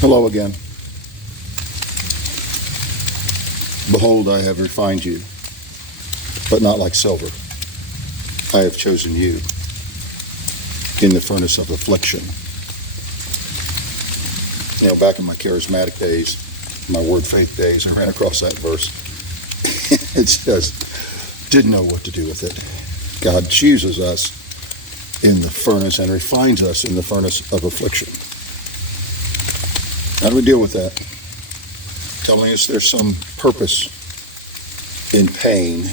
Hello again. Behold, I have refined you, but not like silver. I have chosen you in the furnace of affliction. You know, back in my charismatic days, my word faith days, I ran across that verse. It just didn't know what to do with it. God chooses us in the furnace and refines us in the furnace of affliction. How do we deal with that? Telling us there's some purpose in pain.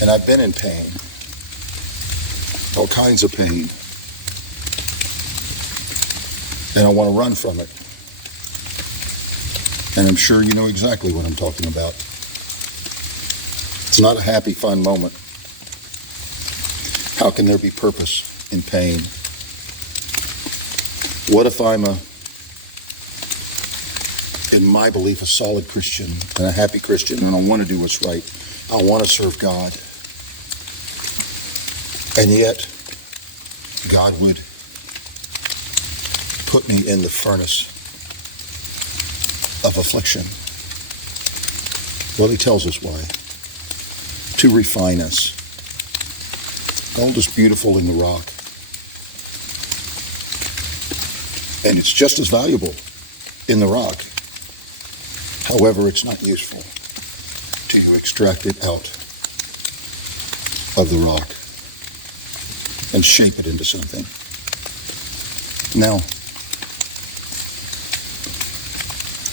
And I've been in pain. All kinds of pain. And I want to run from it. And I'm sure you know exactly what I'm talking about. It's not a happy, fun moment. How can there be purpose in pain? What if I'm in my belief, a solid Christian and a happy Christian, and I want to do what's right. I want to serve God. And yet, God would put me in the furnace of affliction. Well, he tells us why. To refine us. Gold is beautiful in the rock. And it's just as valuable in the rock. However, it's not useful till you extract it out of the rock and shape it into something. Now,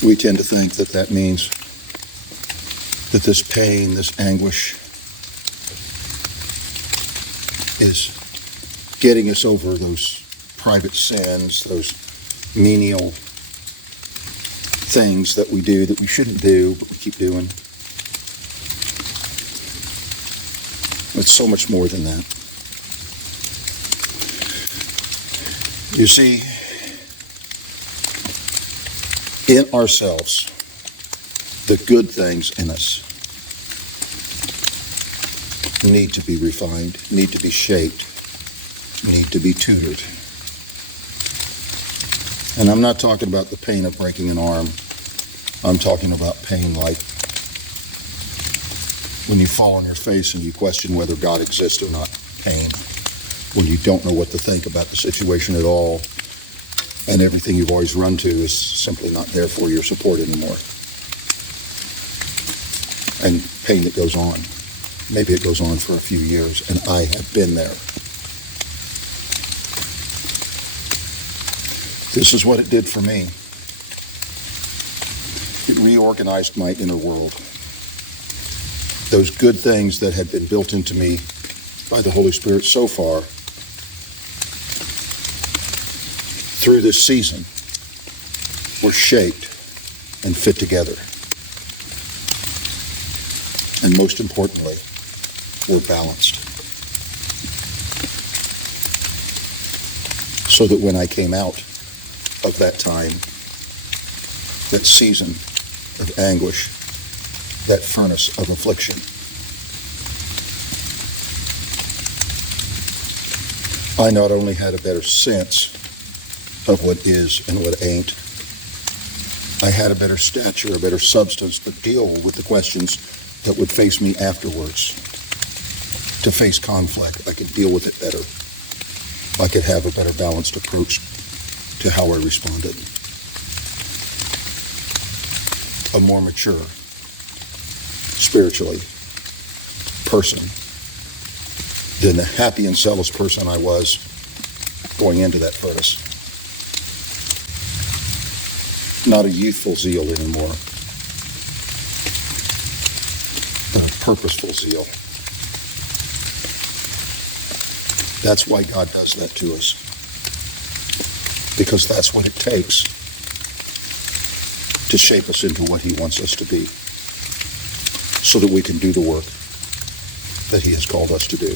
we tend to think that that means that this pain, this anguish is getting us over those private sins, those menial things that we do that we shouldn't do, but we keep doing. It's so much more than that. You see, in ourselves, the good things in us need to be refined, need to be shaped, need to be tutored. And I'm not talking about the pain of breaking an arm. I'm talking about pain like when you fall on your face and you question whether God exists or not. Pain. When you don't know what to think about the situation at all, and everything you've always run to is simply not there for your support anymore. And pain that goes on. Maybe it goes on for a few years, and I have been there. This is what it did for me. It reorganized my inner world. Those good things that had been built into me by the Holy Spirit so far, through this season, were shaped and fit together. And most importantly, were balanced. So that when I came out of that time, that season of anguish, that furnace of affliction, I not only had a better sense of what is and what ain't, I had a better stature, a better substance to deal with the questions that would face me afterwards. To face conflict, I could deal with it better. I could have a better balanced approach to how I responded. A more mature, spiritually, person than the happy and zealous person I was going into that furnace. Not a youthful zeal anymore, but a purposeful zeal. That's why God does that to us. Because that's what it takes to shape us into what he wants us to be, so that we can do the work that he has called us to do.